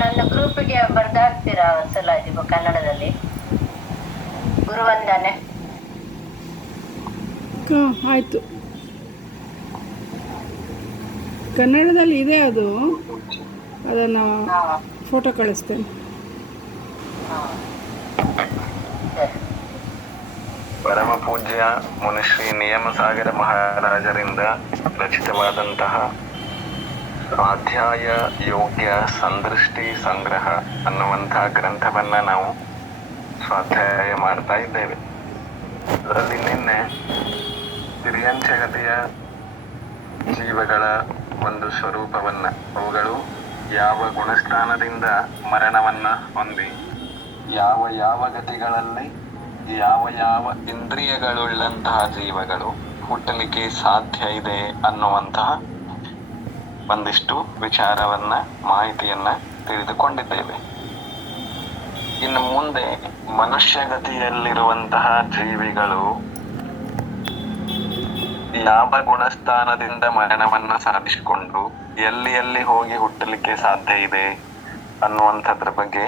ನನ್ನ ಗ್ರೂಪಿಗೆ ಬರ್ದಾಕ್ತೀರಾ ಒಂದ್ಸಲ ಇದು ಕನ್ನಡದಲ್ಲಿ ಗುರುವಂದನೆ. ಆಯಿತು, ಕನ್ನಡದಲ್ಲಿ ಇದೆ ಅದು, ಅದನ್ನು ಫೋಟೋ ಕಳಿಸ್ತೇನೆ. ಪರಮ ಪೂಜ್ಯ ಮುನಿಶ್ರೀ ನಿಯಮಸಾಗರ ಮಹಾರಾಜರಿಂದ ರಚಿತವಾದಂತಹ ಸ್ವಾಧ್ಯಾಯ ಯೋಗ್ಯ ಸಂದೃಷ್ಟಿ ಸಂಗ್ರಹ ಅನ್ನುವಂತಹ ಗ್ರಂಥವನ್ನ ನಾವು ಸ್ವಾಧ್ಯಾಯ ಮಾಡ್ತಾ ಇದ್ದೇವೆ. ಅದರಲ್ಲಿ ನಿನ್ನೆ ತಿರ್ಯಂಚಗತಿಯ ಜೀವಗಳ ಒಂದು ಸ್ವರೂಪವನ್ನ, ಅವುಗಳು ಯಾವ ಗುಣಸ್ಥಾನದಿಂದ ಮರಣವನ್ನ ಹೊಂದಿ ಯಾವ ಯಾವ ಗತಿಗಳಲ್ಲಿ ಯಾವ ಯಾವ ಇಂದ್ರಿಯಗಳುಳ್ಳಂತಹ ಜೀವಗಳು ಹುಟ್ಟಲಿಕ್ಕೆ ಸಾಧ್ಯ ಇದೆ ಅನ್ನುವಂತಹ ಒಂದಿಷ್ಟು ವಿಚಾರವನ್ನ, ಮಾಹಿತಿಯನ್ನ ತಿಳಿದುಕೊಂಡಿದ್ದೇವೆ. ಇನ್ನು ಮುಂದೆ ಮನುಷ್ಯಗತಿಯಲ್ಲಿರುವಂತಹ ಜೀವಿಗಳು ಯಾವ ಗುಣಸ್ಥಾನದಿಂದ ಮರಣವನ್ನ ಸಾಧಿಸಿಕೊಂಡು ಎಲ್ಲಿ ಎಲ್ಲಿ ಹೋಗಿ ಹುಟ್ಟಲಿಕ್ಕೆ ಸಾಧ್ಯ ಇದೆ ಅನ್ನುವಂಥದ್ರ ಬಗ್ಗೆ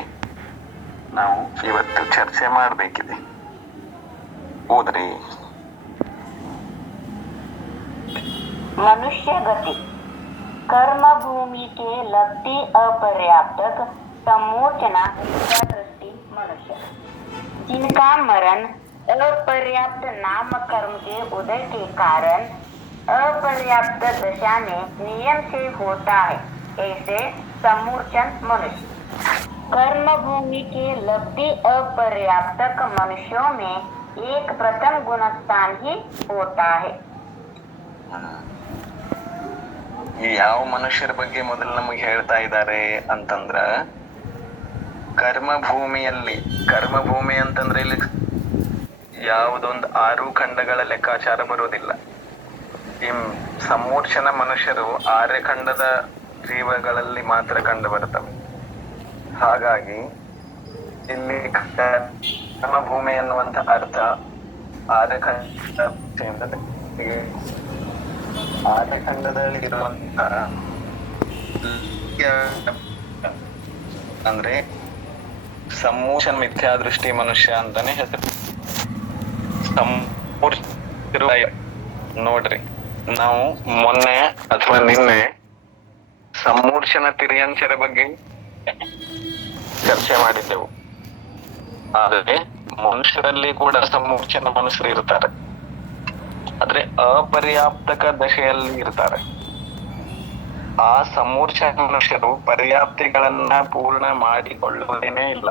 ನಾವು ಇವತ್ತು ಚರ್ಚೆ ಮಾಡಬೇಕಿದೆ. ಓದ್ರಿ. मनुष्य गति कर्म भूमि के लब्धि अपर्याप्तक समोचना दृष्टि मनुष्य, जिनका मरण अपर्याप्त नाम कर्म के उदय के कारण अपर्याप्त दशा में नियम से होता है, ऐसे समूर्चन मनुष्य। कर्म भूमि के लब्धि अपर्याप्तक मनुष्यों में एक प्रथम गुणस्थान ही होता है. ಯಾವ ಮನುಷ್ಯರ ಬಗ್ಗೆ ಮೊದಲು ನಮಗೆ ಹೇಳ್ತಾ ಇದ್ದಾರೆ ಅಂತಂದ್ರ, ಕರ್ಮಭೂಮಿಯಲ್ಲಿ, ಕರ್ಮಭೂಮಿ ಅಂತಂದ್ರೆ ಇಲ್ಲಿ ಯಾವುದೊಂದು 6 ಖಂಡಗಳ ಲೆಕ್ಕಾಚಾರ ಬರುವುದಿಲ್ಲ. ಈ ಸಮೂರ್ಛನ ಮನುಷ್ಯರು 6 ಖಂಡದ ಜೀವಗಳಲ್ಲಿ ಮಾತ್ರ ಕಂಡು ಬರುತ್ತವೆ. ಹಾಗಾಗಿ ಇಲ್ಲಿ ಕರ್ಮಭೂಮಿ ಅನ್ನುವಂತ ಅರ್ಥ 6 ಖಂಡದಲ್ಲಿ ಇರುವಂತ ಅಂದ್ರೆ ಸಮೂರ್ಛನ ಮಿಥ್ಯಾದೃಷ್ಟಿ ಮನುಷ್ಯ ಅಂತಾನೆ ಹೆಸರು. ನೋಡ್ರಿ, ನಾವು ಮೊನ್ನೆ ಅಥವಾ ನಿನ್ನೆ ಸಮೂರ್ಛನ ತಿರ್ಯಂಚರ ಬಗ್ಗೆ ಚರ್ಚೆ ಮಾಡಿದ್ದೆವು. ಆದರೆ ಮನುಷ್ಯರಲ್ಲಿ ಕೂಡ ಸಮೂರ್ಛನ ಮನುಷ್ಯರು ಇರ್ತಾರೆ, ಆದ್ರೆ ಅಪರ್ಯಾಪ್ತಕ ದಶೆಯಲ್ಲಿ ಇರ್ತಾರೆ. ಆ ಸಮೂರ್ಛ ಮನುಷ್ಯರು ಪರ್ಯಾಪ್ತಿಗಳನ್ನ ಪೂರ್ಣ ಮಾಡಿಕೊಳ್ಳುವುದೇನೇ ಇಲ್ಲ.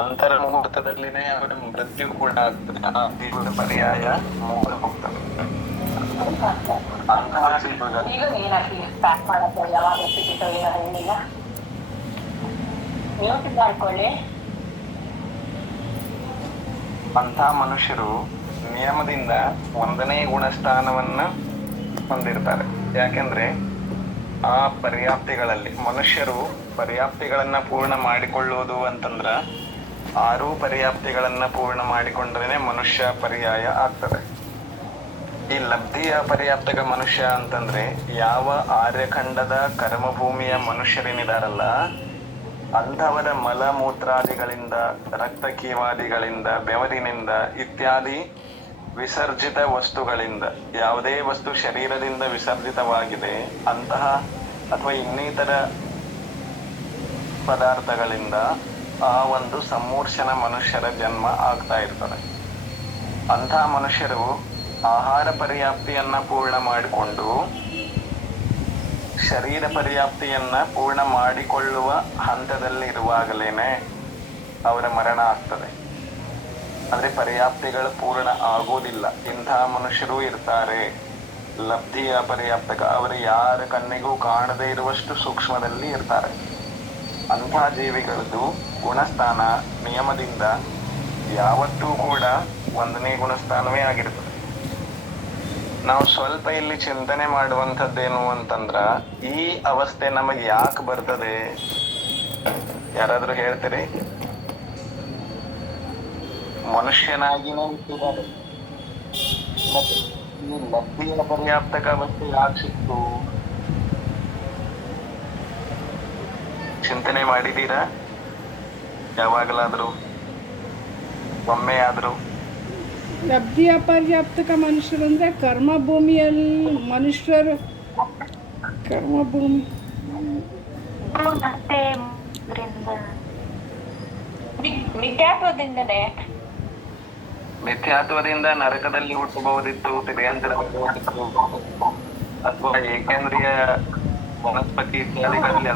ಅಂತರ ಮುಹೂರ್ತದಲ್ಲಿನೇ ಅವರ ಮೃತ್ಯು ಕೂಡ ಆಗ್ತದೆ. ಆ ಜೀವನ ಪರ್ಯಾಯ ಮುಗಿದು ಹೋಗ್ತದೆ. ಅಂಥ ಮನುಷ್ಯರು ನಿಯಮದಿಂದ 1ನೇ ಗುಣಸ್ಥಾನವನ್ನ ಹೊಂದಿರ್ತಾರೆ. ಯಾಕೆಂದ್ರೆ ಆ ಪರ್ಯಾಪ್ತಿಗಳಲ್ಲಿ ಮನುಷ್ಯರು ಪರ್ಯಾಪ್ತಿಗಳನ್ನ ಪೂರ್ಣ ಮಾಡಿಕೊಳ್ಳುವುದು ಅಂತಂದ್ರ 6 ಪರ್ಯಾಪ್ತಿಗಳನ್ನ ಪೂರ್ಣ ಮಾಡಿಕೊಂಡ್ರೇನೆ ಮನುಷ್ಯ ಪರ್ಯಾಯ ಆಗ್ತದೆ. ಈ ಲಬ್ಧಿಯ ಪರ್ಯಾಪ್ತಕ ಮನುಷ್ಯ ಅಂತಂದ್ರೆ ಯಾವ 6 ಖಂಡದ ಕರ್ಮಭೂಮಿಯ ಮನುಷ್ಯರೇನಿದಾರಲ್ಲ, ಅಂಥವರ ಮಲಮೂತ್ರಾದಿಗಳಿಂದ, ರಕ್ತ ಕೀವಾದಿಗಳಿಂದ, ಬೆವರಿನಿಂದ ಇತ್ಯಾದಿ ವಿಸರ್ಜಿತ ವಸ್ತುಗಳಿಂದ, ಯಾವುದೇ ವಸ್ತು ಶರೀರದಿಂದ ವಿಸರ್ಜಿತವಾಗಿದೆ ಅಂತಹ ಅಥವಾ ಇನ್ನಿತರ ಪದಾರ್ಥಗಳಿಂದ ಆ ಒಂದು ಸಮೂರ್ಛನ ಮನುಷ್ಯರ ಜನ್ಮ ಆಗ್ತಾ ಇರ್ತದೆ. ಅಂತಹ ಮನುಷ್ಯರು ಆಹಾರ ಪರ್ಯಾಪ್ತಿಯನ್ನ ಪೂರ್ಣ ಮಾಡಿಕೊಂಡು ಶರೀರ ಪರ್ಯಾಪ್ತಿಯನ್ನ ಪೂರ್ಣ ಮಾಡಿಕೊಳ್ಳುವ ಹಂತದಲ್ಲಿ ಇರುವಾಗಲೇನೆ ಅವರ ಮರಣ ಆಗ್ತದೆ. ಅಂದ್ರೆ ಪರ್ಯಾಪ್ತಿಗಳು ಪೂರ್ಣ ಆಗೋದಿಲ್ಲ. ಇಂತಹ ಮನುಷ್ಯರು ಇರ್ತಾರೆ. ಲಬ್ಧಿಯ ಪರ್ಯಾಪ್ತಕ, ಅವರು ಯಾರ ಕಣ್ಣಿಗೂ ಕಾಣದೇ ಇರುವಷ್ಟು ಸೂಕ್ಷ್ಮದಲ್ಲಿ ಇರ್ತಾರೆ. ಅಂಥ ಜೀವಿಗಳದ್ದು ಗುಣಸ್ಥಾನ ನಿಯಮದಿಂದ ಯಾವತ್ತೂ ಕೂಡ 1ನೇ ಗುಣಸ್ಥಾನವೇ ಆಗಿರ್ತದೆ. ನಾವು ಸ್ವಲ್ಪ ಇಲ್ಲಿ ಚಿಂತನೆ ಮಾಡುವಂಥದ್ದೇನು ಅಂತಂದ್ರ, ಈ ಅವಸ್ಥೆ ನಮಗೆ ಯಾಕೆ ಬರ್ತದೆ? ಯಾರಾದ್ರೂ ಹೇಳ್ತೀರಿ? ಮನುಷ್ಯನಾಗಿನೇ ಹುಟ್ಟಿದ್ದಾರೆ, ಮತ್ತೆ ಈ ಲಬ್ಧಿಯ ಪರ್ಯಾಪ್ತಕ ಅವಸ್ಥೆ ಯಾಕೆ ಸಿಕ್ತು? ಚಿಂತನೆ ಮಾಡಿದೀರಾ ಯಾವಾಗಲಾದ್ರೂ, ಒಮ್ಮೆ ಆದ್ರೂ? ಲಬ್ಧಿ ಅಪರ್ಯಾಪ್ತಕ ಮನುಷ್ಯರು ಅಂದರೆ ಕರ್ಮಭೂಮಿಯಲ್ಲಿ ಮನುಷ್ಯರು ಕರ್ಮಭೂಮಿ ಮತ್ತೆ ಮಿಥ್ಯಾತ್ವದಿಂದಲೇ ಮಿಥ್ಯಾತ್ವದಿಂದ ನರಕದಲ್ಲಿ ಹುಟ್ಟಬಹುದಿತ್ತು, ತಿರ್ಯಾಂತರ ಅಥವಾ ಏಕೇಂದ್ರಿಯ ವನಸ್ಪತಿ ಇತ್ಯಾದಿಗಳಲ್ಲಿ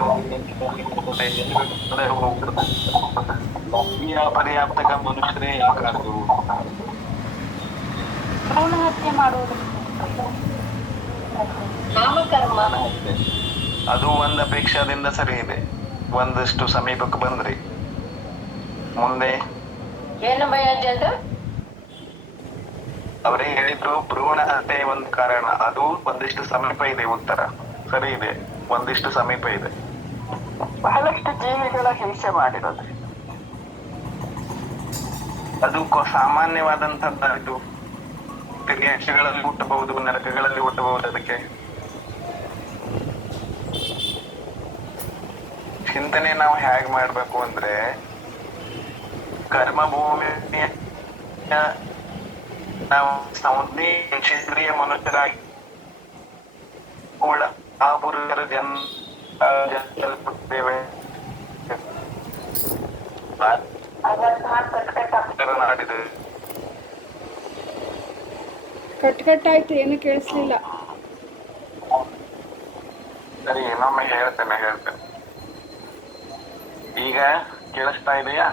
ಈ ಅಪರ್ಯಾಪ್ತಕ ಮನುಷ್ಯರೇ ಯಾಕಾದ್ರು? ಭ್ರೂಣ ಹತ್ಯೆ ಮಾಡುವುದು ನಾಮಕರ್ಮ. ಅದು ಒಂದ್ ಅಪೇಕ್ಷಾದಿಂದ ಸರಿ ಇದೆ, ಒಂದಷ್ಟು ಸಮೀಪಕ್ಕೆ ಬಂದ್ರಿ. ಮುಂದೆ ಏನು ಭಯ ಅವರೇ ಹೇಳಿದ್ರು ಭ್ರೂಣ ಹತ್ಯೆ ಒಂದು ಕಾರಣ, ಅದು ಒಂದಿಷ್ಟು ಸಮೀಪ ಇದೆ. ಉತ್ತರ ಸರಿ ಇದೆ, ಒಂದಿಷ್ಟು ಸಮೀಪ ಇದೆ. ಬಹಳಷ್ಟು ಜೀವಿಗಳ ಹಿಂಸೆ ಮಾಡಿರೋದು ಅದು ಸಾಮಾನ್ಯವಾದಂತದ್ದು. ತಿರ್ಯಕ್ಷಗಳಲ್ಲಿ ಹುಟ್ಟಬಹುದು, ನರಕಗಳಲ್ಲಿ ಹುಟ್ಟಬಹುದು. ಅದಕ್ಕೆ ಚಿಂತನೆ ನಾವು ಹೇಗ್ ಮಾಡ್ಬೇಕು ಅಂದ್ರೆ, ಕರ್ಮಭೂಮಿ ನಾವು ಸಂದೇಶೀಯ ಮನುಷ್ಯರಾಗಿ ಆ ಪುರುಷರ ಜನ್ಮಲ್ಪಡ್ತೇವೆ. ನಾಡಿದೆ ಕಟ್ಕಟ್ಟಾಯ್ತು, ಏನು ಕೇಳಿಸ್ಲಿಲ್ಲ. ಸರಿ, ಇನ್ನೊಮ್ಮೆ ಹೇಳ್ತೇನೆ. ಈಗ ಕೇಳಿಸ್ತಾ ಇದೆಯಾ?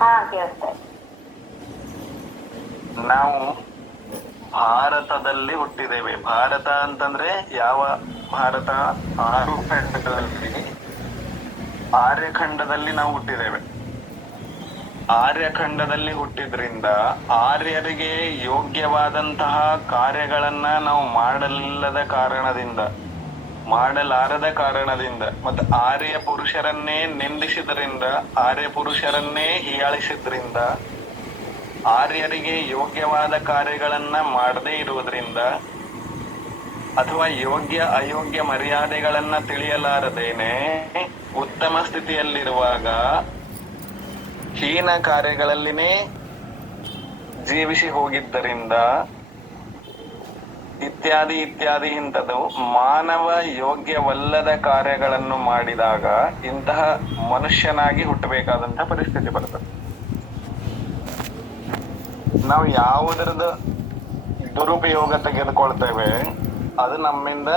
ಹಾ, ಕೇಳಿಸ್ತಾ ಇದೆ. ನಾವು ಭಾರತದಲ್ಲಿ ಹುಟ್ಟಿದ್ದೇವೆ. ಭಾರತ ಅಂತಂದ್ರೆ ಯಾವ ಭಾರತ? 6 ಖಂಡಗಳಲ್ಲಿ ಆರ್ಯಖಂಡದಲ್ಲಿ ನಾವು ಹುಟ್ಟಿದ್ದೇವೆ. ಆರ್ಯಖಂಡದಲ್ಲಿ ಹುಟ್ಟಿದ್ರಿಂದ ಆರ್ಯರಿಗೆ ಯೋಗ್ಯವಾದಂತಹ ಕಾರ್ಯಗಳನ್ನ ನಾವು ಮಾಡಲಾರದ ಕಾರಣದಿಂದ ಮತ್ತು ಆರ್ಯ ಪುರುಷರನ್ನೇ ನಿಂದಿಸಿದ್ರಿಂದ, ಆರ್ಯ ಪುರುಷರನ್ನೇ ಹೀಯಾಳಿಸಿದ್ರಿಂದ, ಆರ್ಯರಿಗೆ ಯೋಗ್ಯವಾದ ಕಾರ್ಯಗಳನ್ನ ಮಾಡದೇ ಇರುವುದರಿಂದ, ಅಥವಾ ಯೋಗ್ಯ ಅಯೋಗ್ಯ ಮರ್ಯಾದೆಗಳನ್ನ ತಿಳಿಯಲಾರದೇನೆ ಉತ್ತಮ ಸ್ಥಿತಿಯಲ್ಲಿರುವಾಗ ಹೀನ ಕಾರ್ಯಗಳಲ್ಲಿನೇ ಜೀವಿಸಿ ಹೋಗಿದ್ದರಿಂದ ಇತ್ಯಾದಿ ಇಂಥದ್ದು ಮಾನವ ಯೋಗ್ಯವಲ್ಲದ ಕಾರ್ಯಗಳನ್ನು ಮಾಡಿದಾಗ ಇಂತಹ ಮನುಷ್ಯನಾಗಿ ಹುಟ್ಟಬೇಕಾದಂತಹ ಪರಿಸ್ಥಿತಿ ಬರ್ತದೆ. ನಾವು ಯಾವುದರದ ದುರುಪಯೋಗ ತೆಗೆದುಕೊಳ್ತೇವೆ ಅದು ನಮ್ಮಿಂದ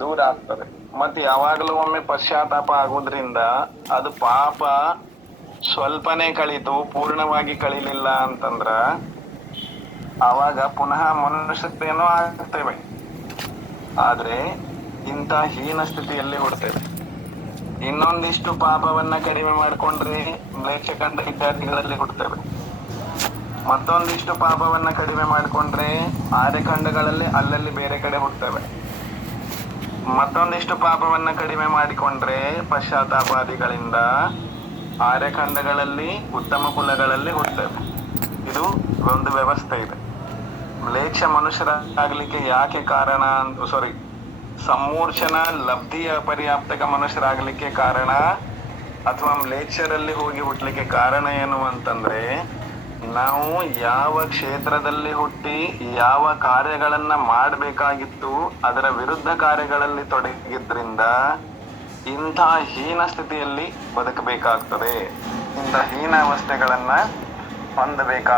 ದೂರ ಆಗ್ತದೆ. ಮತ್ತೆ ಯಾವಾಗಲೂ ಒಮ್ಮೆ ಪಶ್ಚಾತ್ತಾಪ ಆಗೋದ್ರಿಂದ ಅದು ಪಾಪ ಸ್ವಲ್ಪನೇ ಕಳೀತು, ಪೂರ್ಣವಾಗಿ ಕಳೀಲಿಲ್ಲ ಅಂತಂದ್ರ ಆವಾಗ ಪುನಃ ಮನುಷ್ಯತ್ವೇನೋ ಆಗ್ತೇವೆ. ಆದ್ರೆ ಇಂಥ ಹೀನ ಸ್ಥಿತಿಯಲ್ಲಿ ಹುಡ್ತೇವೆ. ಇನ್ನೊಂದಿಷ್ಟು ಪಾಪವನ್ನ ಕಡಿಮೆ ಮಾಡಿಕೊಂಡ್ರೆ ಮ್ಲೇಚ್ಛಖಂಡ ಇತ್ಯಾದಿಗಳಲ್ಲಿ ಹುಡ್ತೇವೆ. ಮತ್ತೊಂದಿಷ್ಟು ಪಾಪವನ್ನ ಕಡಿಮೆ ಮಾಡಿಕೊಂಡ್ರೆ ಆರ್ಯಖಂಡಗಳಲ್ಲಿ ಅಲ್ಲಲ್ಲಿ ಬೇರೆ ಕಡೆ ಹುಡ್ತೇವೆ. ಮತ್ತೊಂದಿಷ್ಟು ಪಾಪವನ್ನ ಕಡಿಮೆ ಮಾಡಿಕೊಂಡ್ರೆ ಪಶ್ಚಾತ್ತಾಪಾದಿಗಳಿಂದ ಆರ್ಯಖಂಡಗಳಲ್ಲಿ ಉತ್ತಮ ಕುಲಗಳಲ್ಲಿ ಹುಡ್ತೇವೆ. ಇದು ಒಂದು ವ್ಯವಸ್ಥೆ ಇದೆ. ಮ್ಲೇಚ್ಛ ಮನುಷ್ಯರಾಗ್ಲಿಕ್ಕೆ ಯಾಕೆ ಕಾರಣ ಅಂತ, ಸಮೂರ್ಛನ ಲಬ್ಧಿ ಅಪರ್ಯಾಪ್ತಕ ಮನುಷ್ಯರಾಗ್ಲಿಕ್ಕೆ ಕಾರಣ ಅಥವಾ ಮ್ಲೇಚ್ಛರಲ್ಲಿ ಹೋಗಿ ಹುಟ್ಟಲಿಕ್ಕೆ ಕಾರಣ ಏನು ಅಂತಂದ್ರೆ, ನಾವು ಯಾವ ಕ್ಷೇತ್ರದಲ್ಲಿ ಹುಟ್ಟಿ ಯಾವ ಕಾರ್ಯಗಳನ್ನ ಮಾಡಬೇಕಾಗಿತ್ತು ಅದರ ವಿರುದ್ಧ ಕಾರ್ಯಗಳಲ್ಲಿ ತೊಡಗಿದ್ರಿಂದ ಇಂಥ ಹೀನ ಸ್ಥಿತಿಯಲ್ಲಿ ಬದುಕಬೇಕಾಗ್ತದೆ. ಇಂಥ ಹೀನ ಅವಸ್ಥೆಗಳನ್ನ ಹೊಂದಬೇಕಾಗ್ತದೆ.